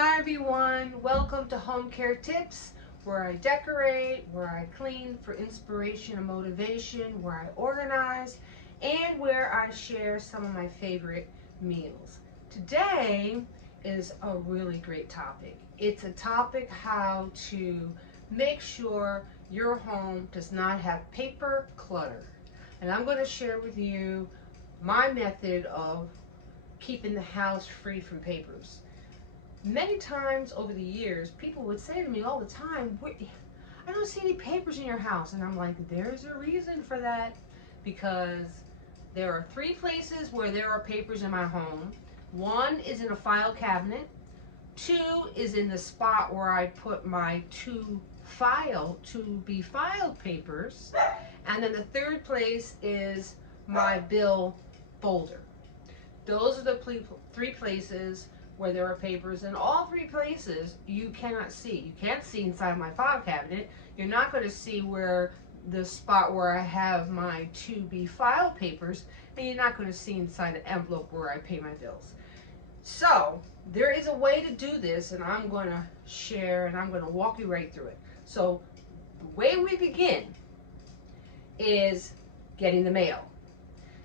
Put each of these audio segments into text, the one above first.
Hi everyone, welcome to Home Care Tips, where I decorate, where I clean for inspiration and motivation, where I organize, and where I share some of my favorite meals. Today is a really great topic. It's a topic how to make sure your home does not have paper clutter. And I'm going to share with you my method of keeping the house free from papers. Many times over the years, people would say to me all the time, I don't see any papers in your house. And I'm like, there's a reason for that. Because there are 3 places where there are papers in my home. 1 is in a file cabinet. 2 is in the spot where I put my to be filed papers. And then the 3rd place is my bill folder. Those are the 3 places where there are papers. In all 3 places, you cannot see. You can't see inside my file cabinet. You're not going to see where the spot where I have my to be filed papers, and you're not going to see inside the envelope where I pay my bills. So there is a way to do this, and I'm going to share, and I'm going to walk you right through it. So the way we begin is getting the mail.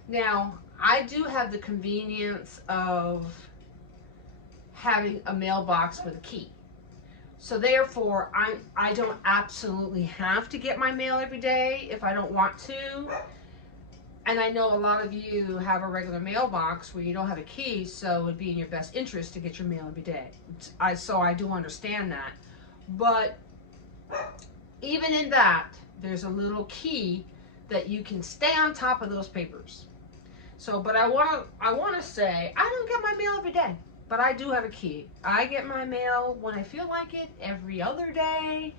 Now, I do have the convenience of having a mailbox with a key. So therefore, I don't absolutely have to get my mail every day if I don't want to. And I know a lot of you have a regular mailbox where you don't have a key, so it would be in your best interest to get your mail every day. So I do understand that. But even in that, there's a little key that you can stay on top of those papers. So, but I want to say, I don't get my mail every day. But I do have a key. I get my mail when I feel like it, every other day.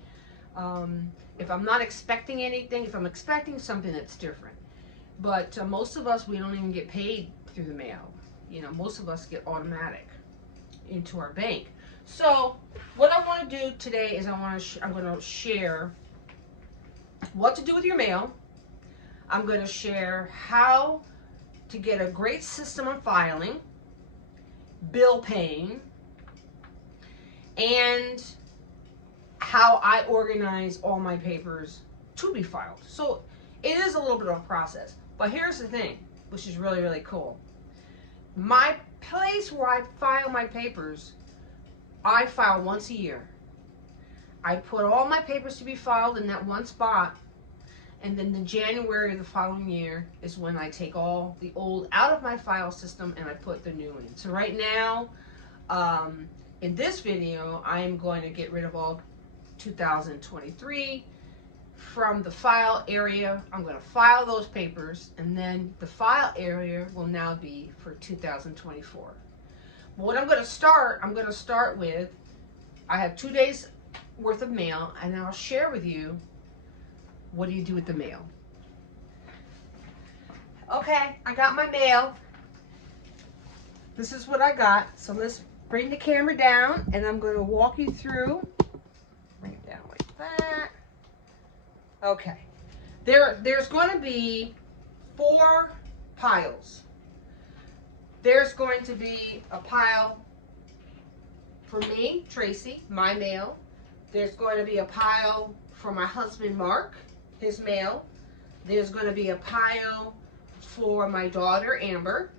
If I'm not expecting anything, if I'm expecting something that's different. But most of us, we don't even get paid through the mail. You know, most of us get automatic into our bank. So what I want to do today is I'm going to share what to do with your mail. I'm going to share how to get a great system of filing, bill paying, and how I organize all my papers to be filed. So it is a little bit of a process, but here's the thing, which is really, really cool. My place where I file my papers, I file once a year. I put all my papers to be filed in that one spot, and then in January of the following year is when I take all the old out of my file system and I put the new in. So right now, in this video, I am going to get rid of all 2023 from the file area. I'm going to file those papers, and then the file area will now be for 2024. But what I'm going to start with, I have 2 days worth of mail, and I'll share with you what do you do with the mail. Okay, I got my mail. This is what I got. So let's bring the camera down, and I'm going to walk you through. Bring it down like that. Okay. There's going to be 4 piles. There's going to be a pile for me, Tracy, my mail. There's going to be a pile for my husband, Mark, his mail. There's going to be a pile for my daughter, Amber.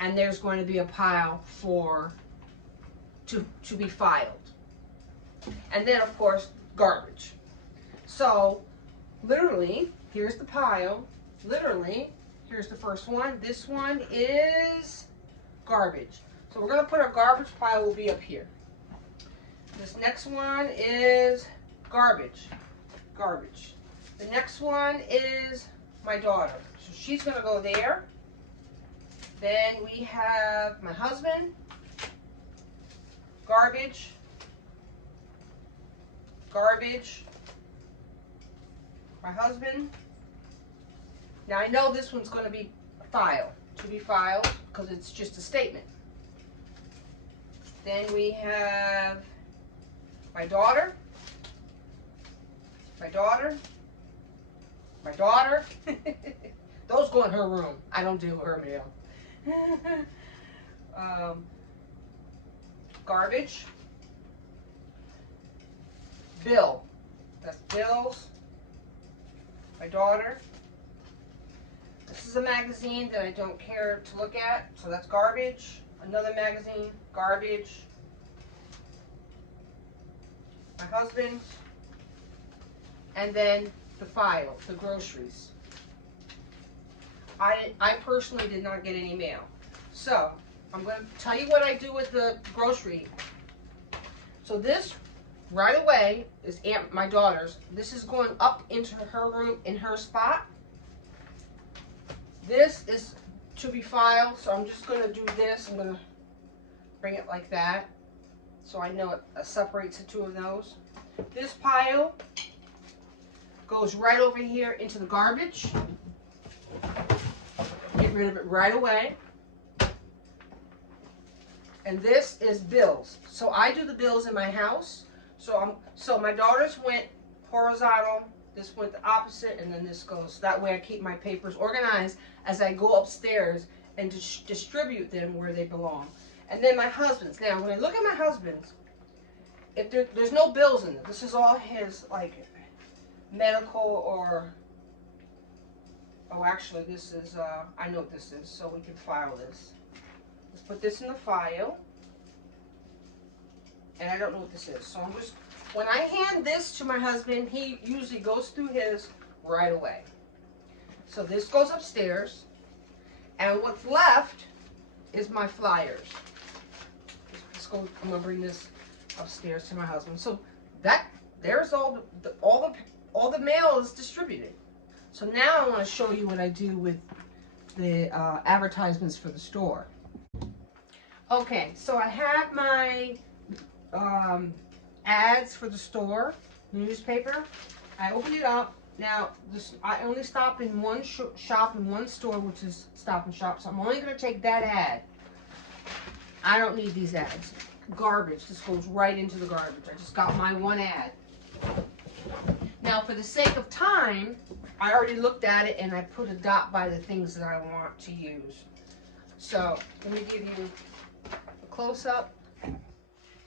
And there's going to be a pile to be filed. And then, of course, garbage. So, literally, here's the pile. Literally, here's the first one. This one is garbage. So we're going to put our garbage pile will be up here. This next one is garbage. Garbage. The next one is my daughter. So she's going to go there. Then we have my husband. Garbage. Garbage. My husband. Now I know this one's going to be filed. To be filed because it's just a statement. Then we have my daughter. My daughter. My daughter. Those go in her room. I don't do her mail. garbage. Bill, that's bills. My daughter. This is a magazine that I don't care to look at, so that's garbage. Another magazine, garbage. My husband. And then the file, the groceries. I personally did not get any mail. So, I'm going to tell you what I do with the grocery. So this, right away, is my daughter's. This is going up into her room in her spot. This is to be filed, so I'm just going to do this. I'm going to bring it like that, so I know it separates the two of those. This pile goes right over here into the garbage. Get rid of it right away. And this is bills. So I do the bills in my house. So my daughter's went horizontal, this went the opposite, and then this goes. That way I keep my papers organized as I go upstairs and distribute them where they belong. And then my husband's. Now when I look at my husband's, if there's no bills in it, this is all his, like, medical or, oh actually this is, I know what this is, so we can file this. Let's put this in the file. And I don't know what this is, so I'm just, when I hand this to my husband, he usually goes through his right away. So this goes upstairs, and what's left is my flyers. I'm gonna bring this upstairs to my husband. So there's all the mail is distributed. So now I want to show you what I do with the advertisements for the store. Okay, so I have my ads for the store, newspaper. I open it up. Now, I only stop in one shop in one store, which is Stop and Shop, so I'm only going to take that ad. I don't need these ads. Garbage. This goes right into the garbage. I just got my one ad. Now, for the sake of time, I already looked at it and I put a dot by the things that I want to use. So, let me give you a close-up.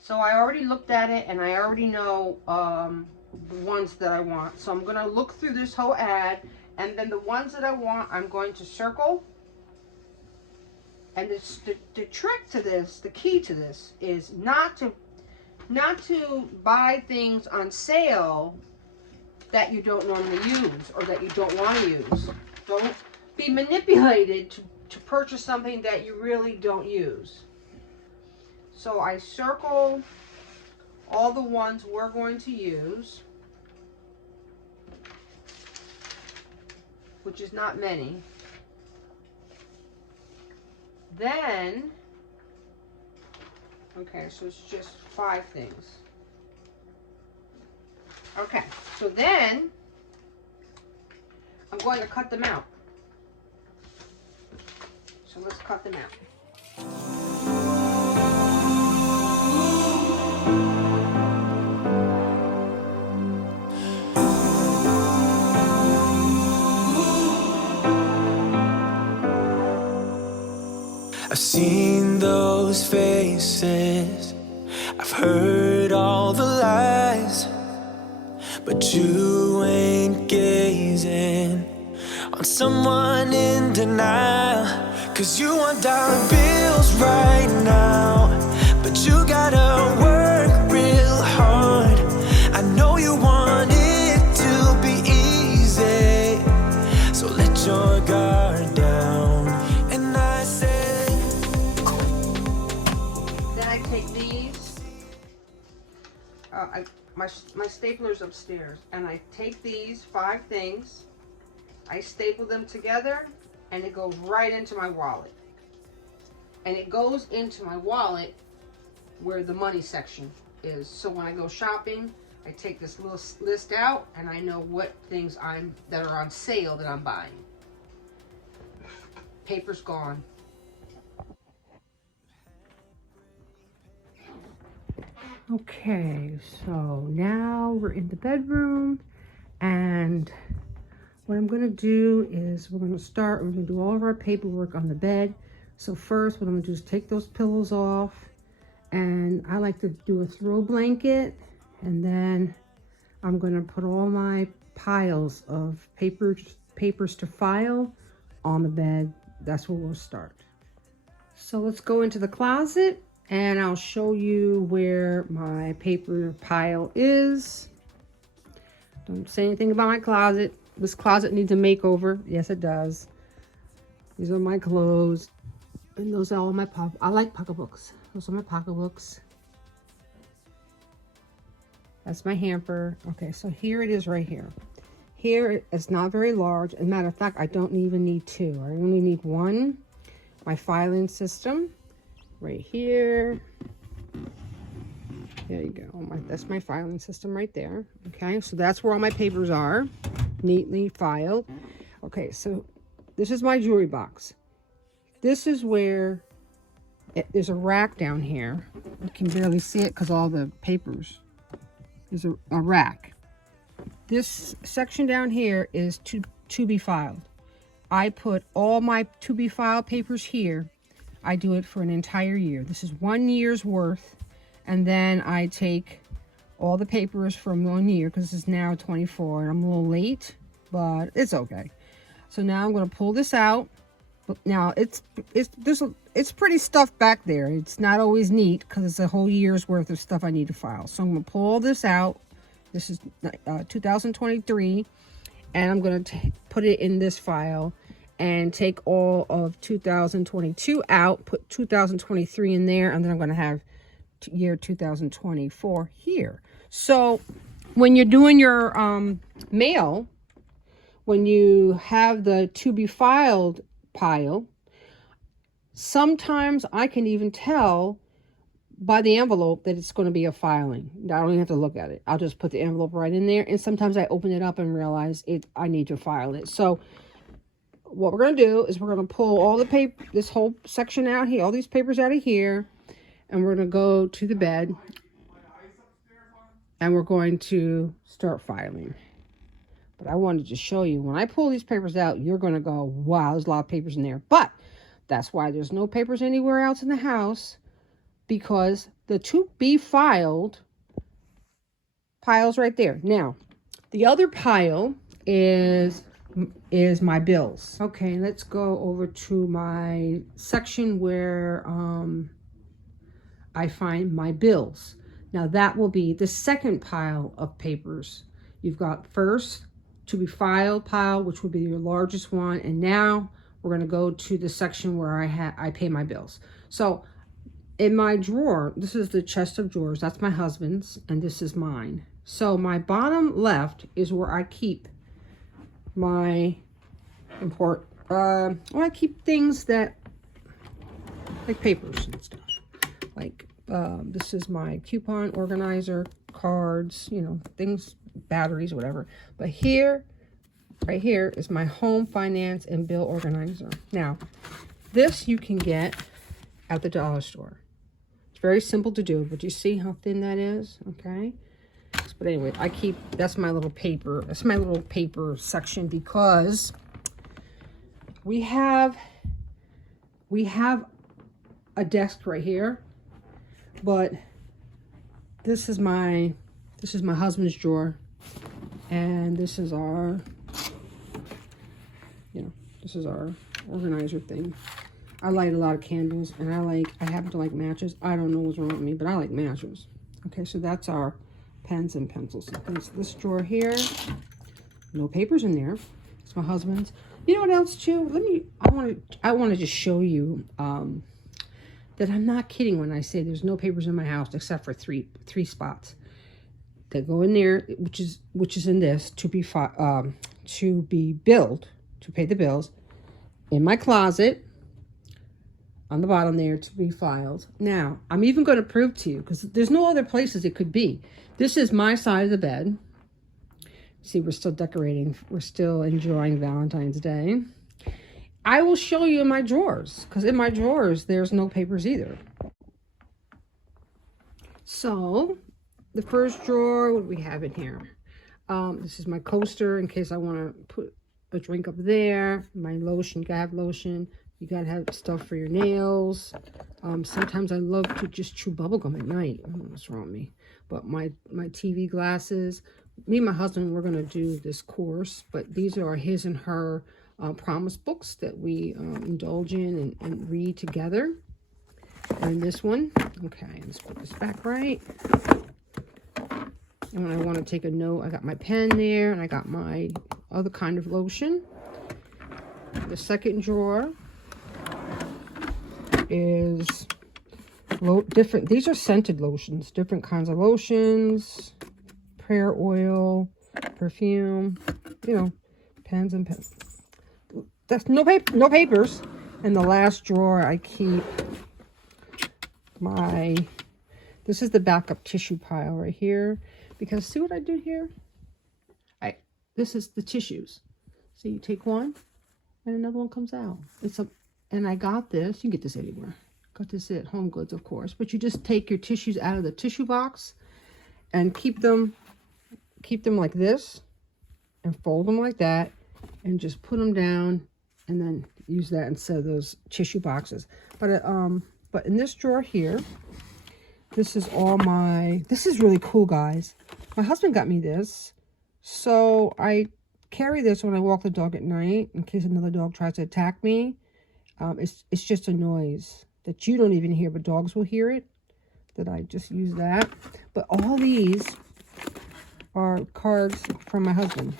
So I already looked at it and I already know the ones that I want. So I'm going to look through this whole ad, and then the ones that I want, I'm going to circle. And the trick to this, the key to this, is not to buy things on sale that you don't normally use or that you don't want to use. Don't be manipulated to purchase something that you really don't use. So I circle all the ones we're going to use, which is not many. Then, okay, so it's just 5 things. Okay, so then I'm going to cut them out. So let's cut them out. I've seen those faces, I've heard all the lies, but you ain't gazing on someone in denial. 'Cause you want dollar bills right now, but you gotta work real hard. I know you want it to be easy, so let your guard down. And I say, then I take these, my stapler's upstairs, and I take these 5 things, I staple them together, and it goes right into my wallet. And it goes into my wallet where the money section is. So when I go shopping, I take this little list out, and I know what things that are on sale that I'm buying. Paper's gone. Okay, so now we're in the bedroom, and what I'm going to do is we're going to do all of our paperwork on the bed. So first what I'm going to do is take those pillows off, And I like to do a throw blanket, and then I'm going to put all my piles of papers to file on the bed. That's where we'll start. So let's go into the closet and I'll show you where my paper pile is. Don't say anything about my closet. This closet needs a makeover. Yes, it does. These are my clothes. And those are all my I like pocketbooks. Those are my pocketbooks. That's my hamper. Okay, so here it is right here. Here it's not very large. As a matter of fact, I don't even need two. I only need one. My filing system right here. There you go. That's my filing system right there. Okay, so that's where all my papers are, neatly filed. Okay, so this is my jewelry box. This is where there's a rack down here. You can barely see it because all the papers. There's a rack. This section down here is to be filed. I put all my to be filed papers here. I do it for an entire year. This is 1 year's worth. And then I take all the papers from 1 year, because this is now 24 and I'm a little late, but it's okay. So now I'm going to pull this out. But now it's pretty stuffed back there. It's not always neat because it's a whole year's worth of stuff I need to file. So I'm going to pull all this out. This is 2023, and I'm going to put it in this file and take all of 2022 out, put 2023 in there, and then I'm going to have year 2024 here. So when you're doing your mail, when you have the to be filed pile, sometimes I can even tell by the envelope that it's going to be a filing. I don't even have to look at it. I'll just put the envelope right in there, and sometimes I open it up and realize I need to file it. So what we're going to do is we're going to pull all the paper, this whole section out here, all these papers out of here, and we're going to go to the bed and we're going to start filing. But I wanted to show you, when I pull these papers out, you're going to go, wow, there's a lot of papers in there. But that's why there's no papers anywhere else in the house, because the to be filed pile's right there. Now, the other pile is my bills. Okay, let's go over to my section where I find my bills. Now that will be the second pile of papers. You've got first to be filed pile, which will be your largest one, and now we're going to go to the section where I pay my bills. So in my drawer, this is the chest of drawers. That's my husband's, and this is mine. So my bottom left is where I keep my I keep things that, like papers and stuff. Like this is my coupon organizer, cards, you know, things, batteries, whatever. But here, right here, is my home finance and bill organizer. Now, this you can get at the dollar store. It's very simple to do, but you see how thin that is? Okay. But anyway, that's my little paper. That's my little paper section, because we have a desk right here, but this is my husband's drawer, and this is our, this is our organizer thing. I light a lot of candles, and I happen to like matches. I don't know what's wrong with me, but I like matches. Okay, so that's our pens and pencils. There's this drawer here. No papers in there. It's my husband's. You know what else too? I want to just show you that I'm not kidding when I say there's no papers in my house except for three spots that go in there, which is in this to be billed, to pay the bills, in my closet, on the bottom there, to be filed. Now, I'm even going to prove to you, because there's no other places it could be. This is my side of the bed. See, we're still decorating. We're still enjoying Valentine's Day. I will show you in my drawers, because in my drawers, there's no papers either. So, the first drawer, what do we have in here? This is my coaster in case I want to put a drink up there. My lotion, I have lotion. You gotta have stuff for your nails. Sometimes I love to just chew bubblegum at night. I don't know what's wrong with me. But my TV glasses. Me and my husband, we're gonna do this course, but these are his and her promise books that we indulge in and read together. And this one, okay, let's put this back right. And when I want to take a note, I got my pen there, and I got my other kind of lotion. The second drawer is different. These are scented lotions, different kinds of lotions, prayer oil, perfume, you know, pens and pens. That's no papers. And the last drawer, I keep this is the backup tissue pile right here, because see what I do here? This is the tissues. So you take one and another one comes out. And I got this, you can get this anywhere. Got this at Home Goods, of course, but you just take your tissues out of the tissue box and keep them like this and fold them like that and just put them down and then use that instead of those tissue boxes. But in this drawer here, this is really cool, guys. My husband got me this, so I carry this when I walk the dog at night in case another dog tries to attack me. It's just a noise that you don't even hear, but dogs will hear it. That I just use that. But all these are cards from my husband.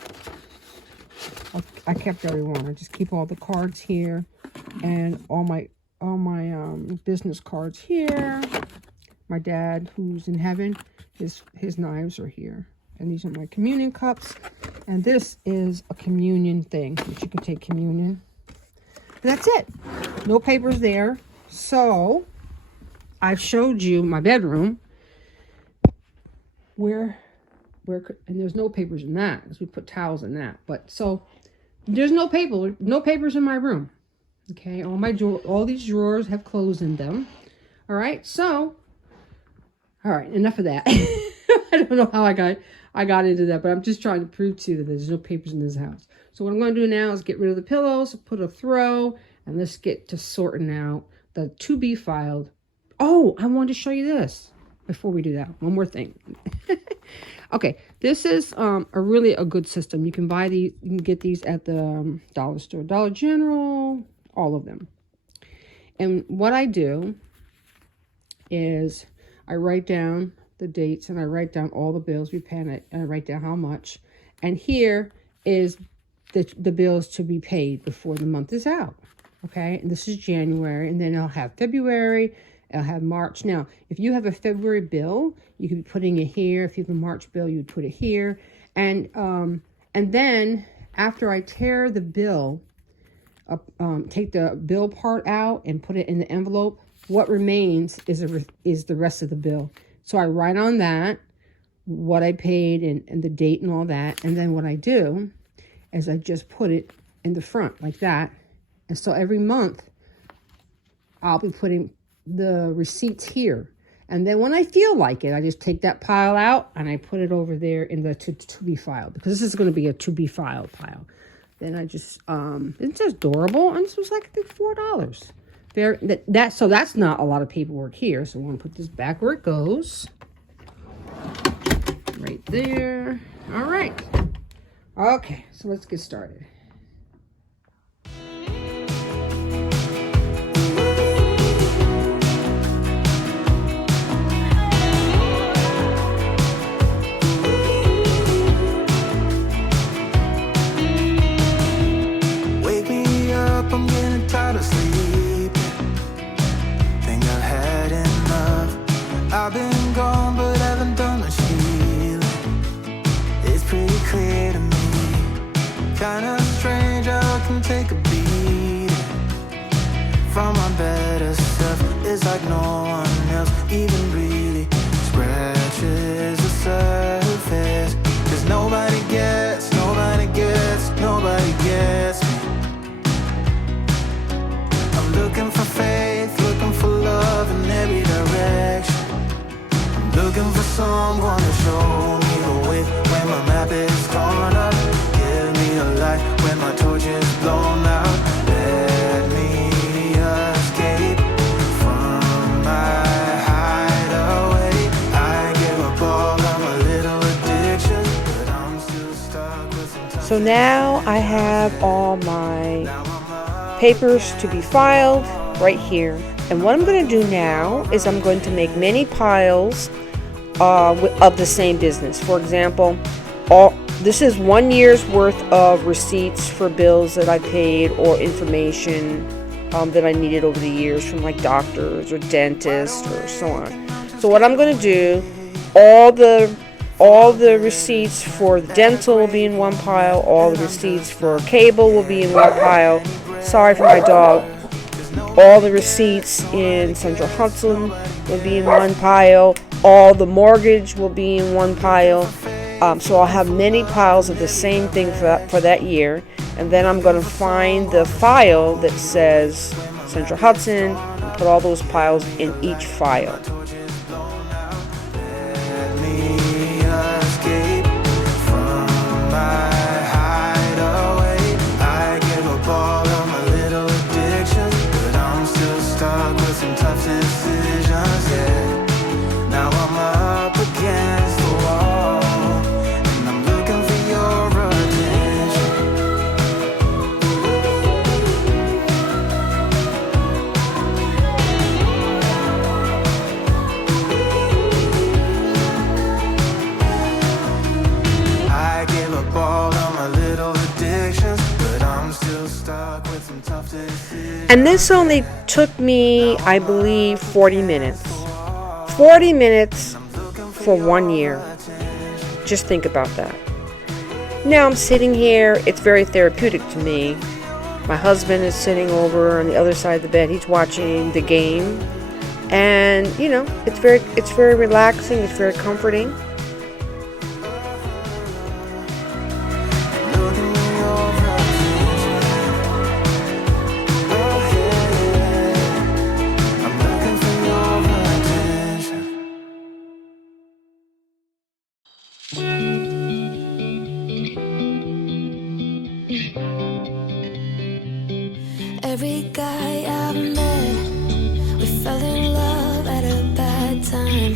I kept everyone. I just keep all the cards here, and all my business cards here. My dad, who's in heaven, his knives are here. And these are my communion cups. And this is a communion thing that you can take communion. And that's it. No papers there. So I've showed you my bedroom where and there's no papers in that because we put towels in that. But so there's no papers in my room. Okay, all these drawers have clothes in them. All right, so all right, enough of that. I don't know how I got into that, but I'm just trying to prove to you that there's no papers in this house. So what I'm going to do now is get rid of the pillows, put a throw, and let's get to sorting out the to be filed. Oh, I wanted to show you this before we do that. One more thing. Okay, this is really a good system. You can buy these. You can get these at the dollar store, Dollar General, all of them. And what I do is I write down the dates and I write down all the bills we pay, and I write down how much. And here is the bills to be paid before the month is out. Okay, and this is January, and then I'll have February, I'll have March. Now, if you have a February bill, you could be putting it here. If you have a March bill, you would put it here. And then after I tear the bill, take the bill part out and put it in the envelope, what remains is the rest of the bill. So I write on that what I paid and the date and all that. And then what I do is I just put it in the front like that. And so every month I'll be putting the receipts here. And then when I feel like it, I just take that pile out and I put it over there in the to be filed, because this is going to be a to be filed pile. Then I just, it says durable, and this was like, I think, $4. There, so that's not a lot of paperwork here. So I'm going to put this back where it goes. Right there. All right. Okay, so let's get started. I'm getting tired of sleeping. Think I've had enough. I've been gone, but haven't done much healing. It's pretty clear to me. Kinda strange how I can take a beating from my better self. It's like no one else even really scratches the surface. 'Cause nobody gets me. Looking for faith, looking for love in every direction. I'm looking for someone to show me the way when my map is torn up. Give me a light when my torch is blown out. Let me So now I have all my papers to be filed right here. And what I'm going to do now is I'm going to make many piles of the same business. For example, this is 1 year's worth of receipts for bills that I paid or information that I needed over the years from like doctors or dentists or so on. So what I'm going to do, all the receipts for the dental will be in one pile, all the receipts for cable will be in one pile. Sorry for my dog. All the receipts in Central Hudson will be in one pile. All the mortgage will be in one pile. So I'll have many piles of the same thing for that year. And then I'm going to find the file that says Central Hudson and put all those piles in each file. And this only took me, I believe, 40 minutes. 40 minutes for 1 year. Just think about that. Now I'm sitting here. It's very therapeutic to me. My husband is sitting over on the other side of the bed. He's watching the game. And, you know, it's very relaxing. It's very comforting. Every guy I've met, we fell in love at a bad time.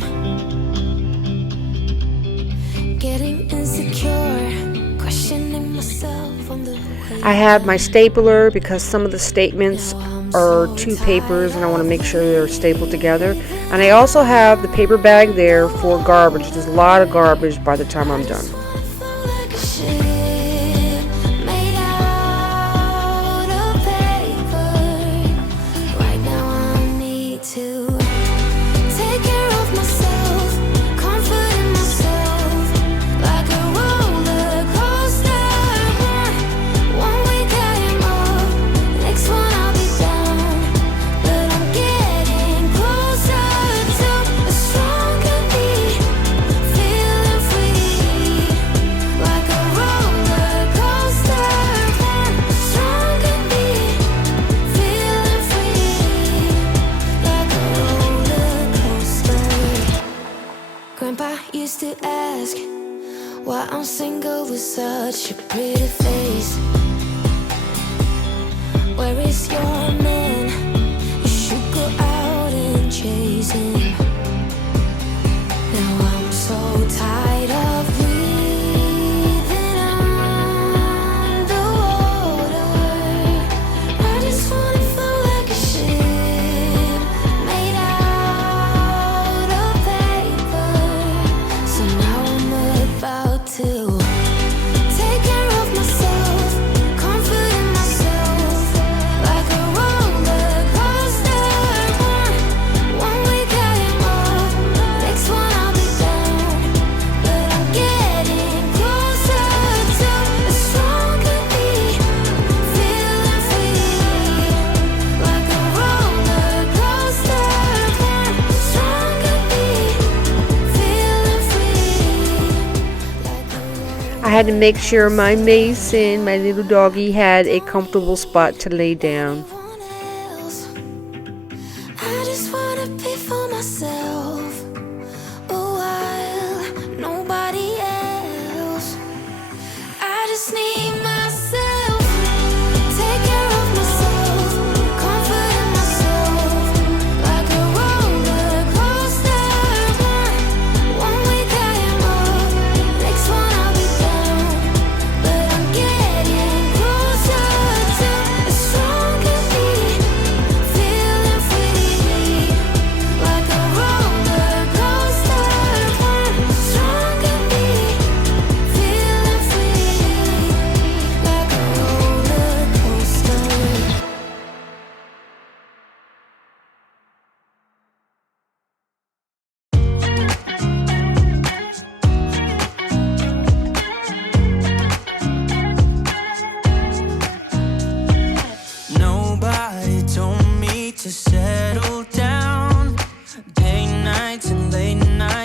Getting insecure, questioning myself on the way. I have my stapler because some of the statements are two papers and I want to make sure they're stapled together. And I also have the paper bag there for garbage. There's a lot of garbage by the time I'm done. Grandpa used to ask why I'm single with such a pretty face. Where is your man? You should go out and chase him. Now I'm so tired of breathing underwater. I just wanna float like a ship made out of paper. So now I'm about to take care of myself, comforting myself like a roller coaster. One week I am up, next one I'll be down. But I'm getting closer to a stronger me, feeling free like a roller coaster. Stronger me, feeling free like a roller. I had to make sure my Mason, my little doggy, had a comfortable spot to lay down. Else. I just wanna be for myself a while, nobody else. I just need myself, take care of myself, comforting myself like a roller coaster. One week I am up, next one I'll be down. But I'm getting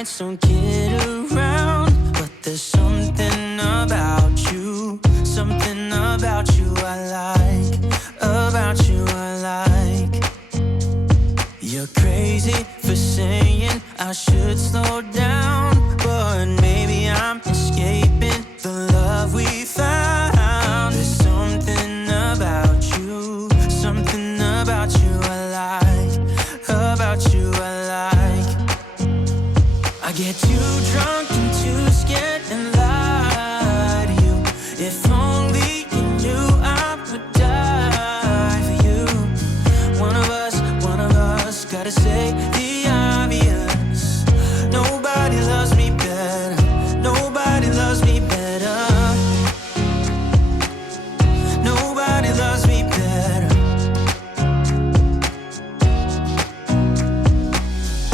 nights don't get around, but there's something about you, something about you I like, about you I like. You're crazy for saying I should slow down, but maybe I'm escaping the love we found. There's something about you, something about you I like, about you I like. I get too drunk and too scared and lie to you. If only you knew I would die for you. One of us gotta say the obvious. Nobody loves me better, nobody loves me better, nobody loves me better.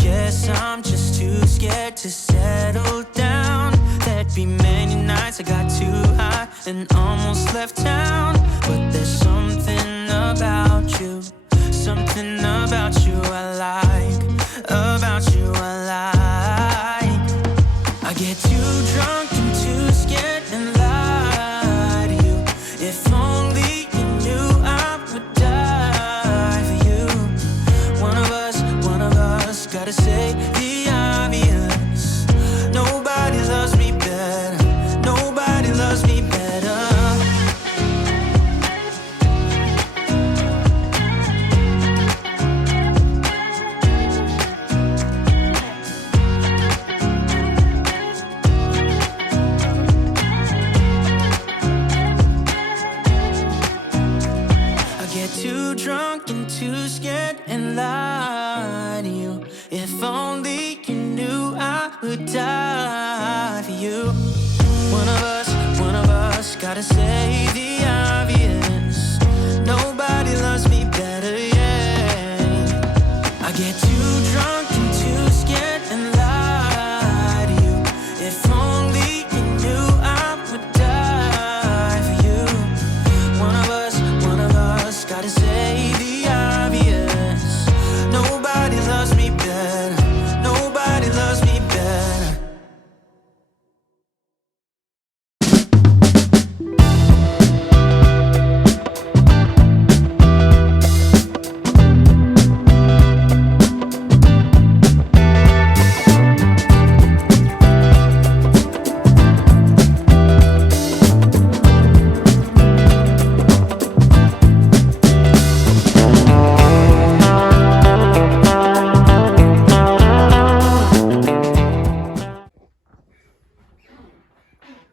Guess I'm just too scared to settle down. There'd be many nights I got too high and almost left town, but there's something about you, something about you I like, about you I like. I get too drunk and too scared and lie to you. If only you knew I would die for you. One of us gotta say the obvious. Nobody loves me better, nobody loves me better. Too drunk and too scared and lie to you. If only you knew I would die for you. One of us gotta say the obvious. Nobody loves me better, yeah. I get too drunk and too scared and lie to you. If only you knew I would die for you. One of us gotta say the obvious. Nobody loves me better, nobody loves me better.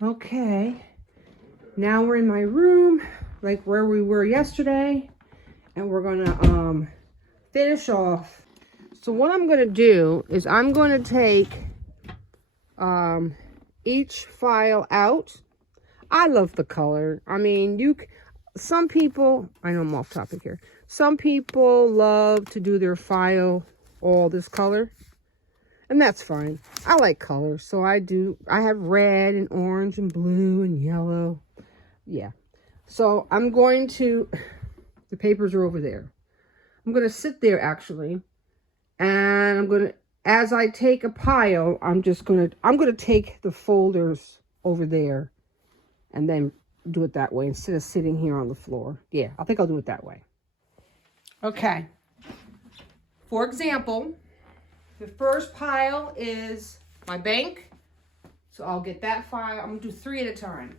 Okay, now we're in my room, like where we were yesterday, and we're gonna finish off. So what I'm gonna do is I'm gonna take each file out. I love the color. I mean, some people, I know I'm off topic here. Some people love to do their file all this color. And that's fine. I like colors, so I do. I have red and orange and blue and yellow. Yeah. So I'm going to, the papers are over there. I'm going to sit there actually. And I'm going to, as I take a pile, I'm going to take the folders over there and then do it that way instead of sitting here on the floor. Yeah, I think I'll do it that way. Okay. For example, the first pile is my bank, so I'll get that file. I'm gonna do 3 at a time.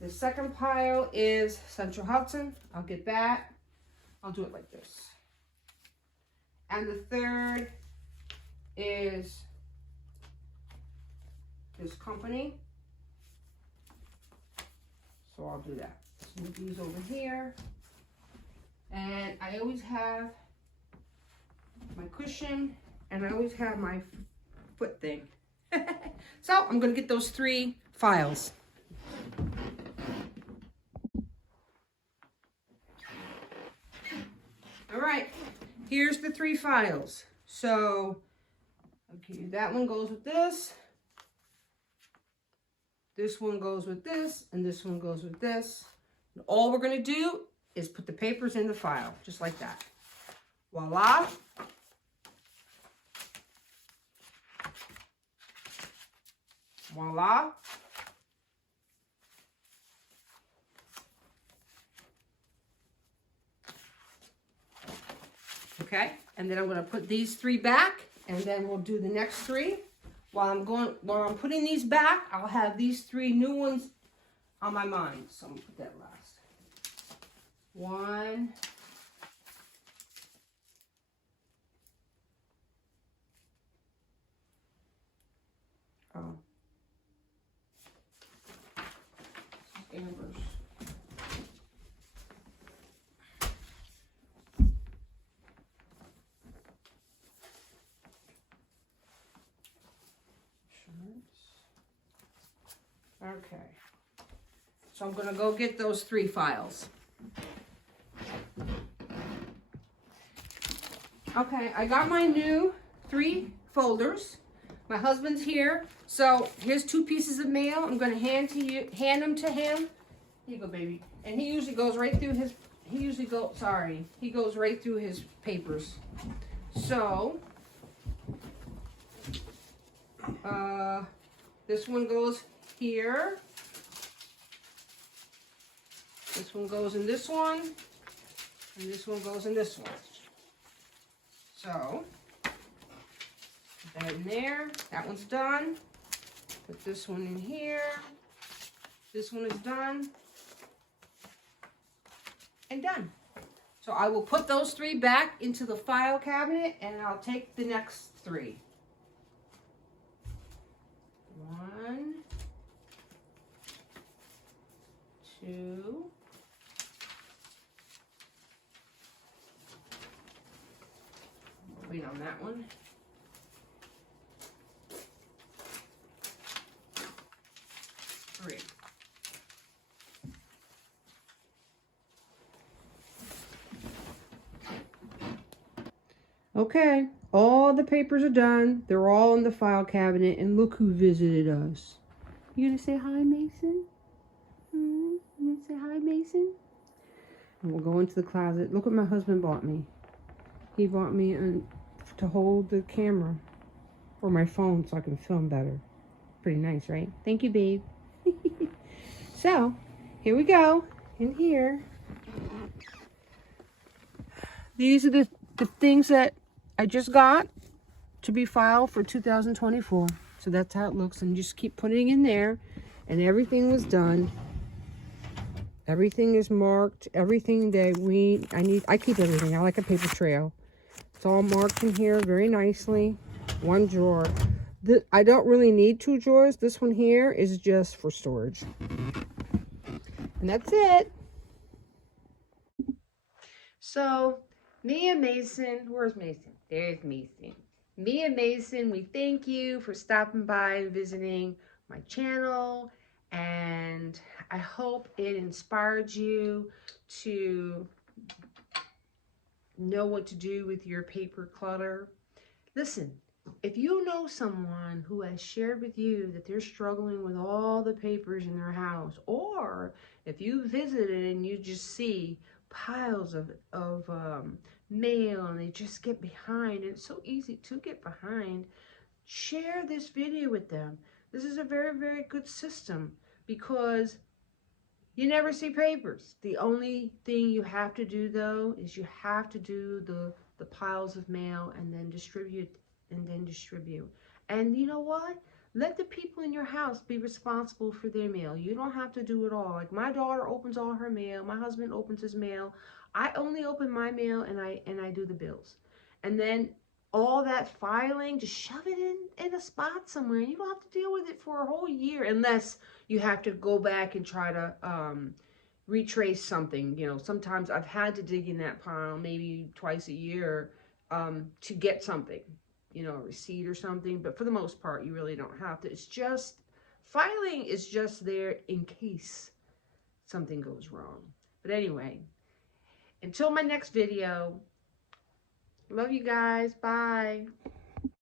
The second pile is Central Hudson. I'll get that. I'll do it like this. And the third is this company. So I'll do that. So move these over here. And I always have my cushion. And I always have my foot thing. So I'm going to get those 3 files. All right, here's the 3 files. So, okay, that one goes with this. This one goes with this, and this one goes with this. And all we're going to do is put the papers in the file, just like that. Voila. Voila. Okay, and then I'm going to put these 3 back, and then we'll do the next 3. While I'm putting these back, I'll have these 3 new ones on my mind. So I'm going to put that last. 1. Oh. Amber's. Okay. So I'm going to go get those 3 files. Okay, I got my new 3 folders. My husband's here, so here's 2 pieces of mail. I'm going to hand them to him. Here you go, baby. And he usually goes right through his. He goes right through his papers. So, this one goes here. This one goes in this one, and this one goes in this one. So, put that in there. That one's done. Put this one in here. This one is done. And done. So I will put those 3 back into the file cabinet, and I'll take the next 3. 1, 2. Wait on that one. 3. Okay, all the papers are done. They're all in the file cabinet, and look who visited us. You gonna say hi, Mason? You gonna say hi, Mason? And we'll go into the closet. Look what my husband bought me. He bought me to hold the camera for my phone so I can film better. Pretty nice, right? Thank you, babe. So, here we go. In here. These are the things that I just got to be filed for 2024. So that's how it looks. And just keep putting in there. And everything was done. Everything is marked. Everything that I keep everything. I like a paper trail. It's all marked in here very nicely. 1 drawer. I don't really need 2 drawers. This one here is just for storage. And that's it. So, me and Mason, where's Mason? There's Mason. Me and Mason, we thank you for stopping by and visiting my channel. And I hope it inspired you to know what to do with your paper clutter. Listen, if you know someone who has shared with you that they're struggling with all the papers in their house, or if you visited and you just see piles of mail and they just get behind, and it's so easy to get behind, share this video with them. This is a very, very good system because you never see papers. The only thing you have to do, though, is you have to do the piles of mail and then distribute. And you know what? Let the people in your house be responsible for their mail. You don't have to do it all. Like my daughter opens all her mail. My husband opens his mail. I only open my mail and I do the bills. And then all that filing, just shove it in a spot somewhere. You don't have to deal with it for a whole year unless you have to go back and try to retrace something. You know, sometimes I've had to dig in that pile maybe twice a year to get something, you know, a receipt or something. But for the most part, you really don't have to. It's just, filing is just there in case something goes wrong. But anyway, until my next video, love you guys. Bye.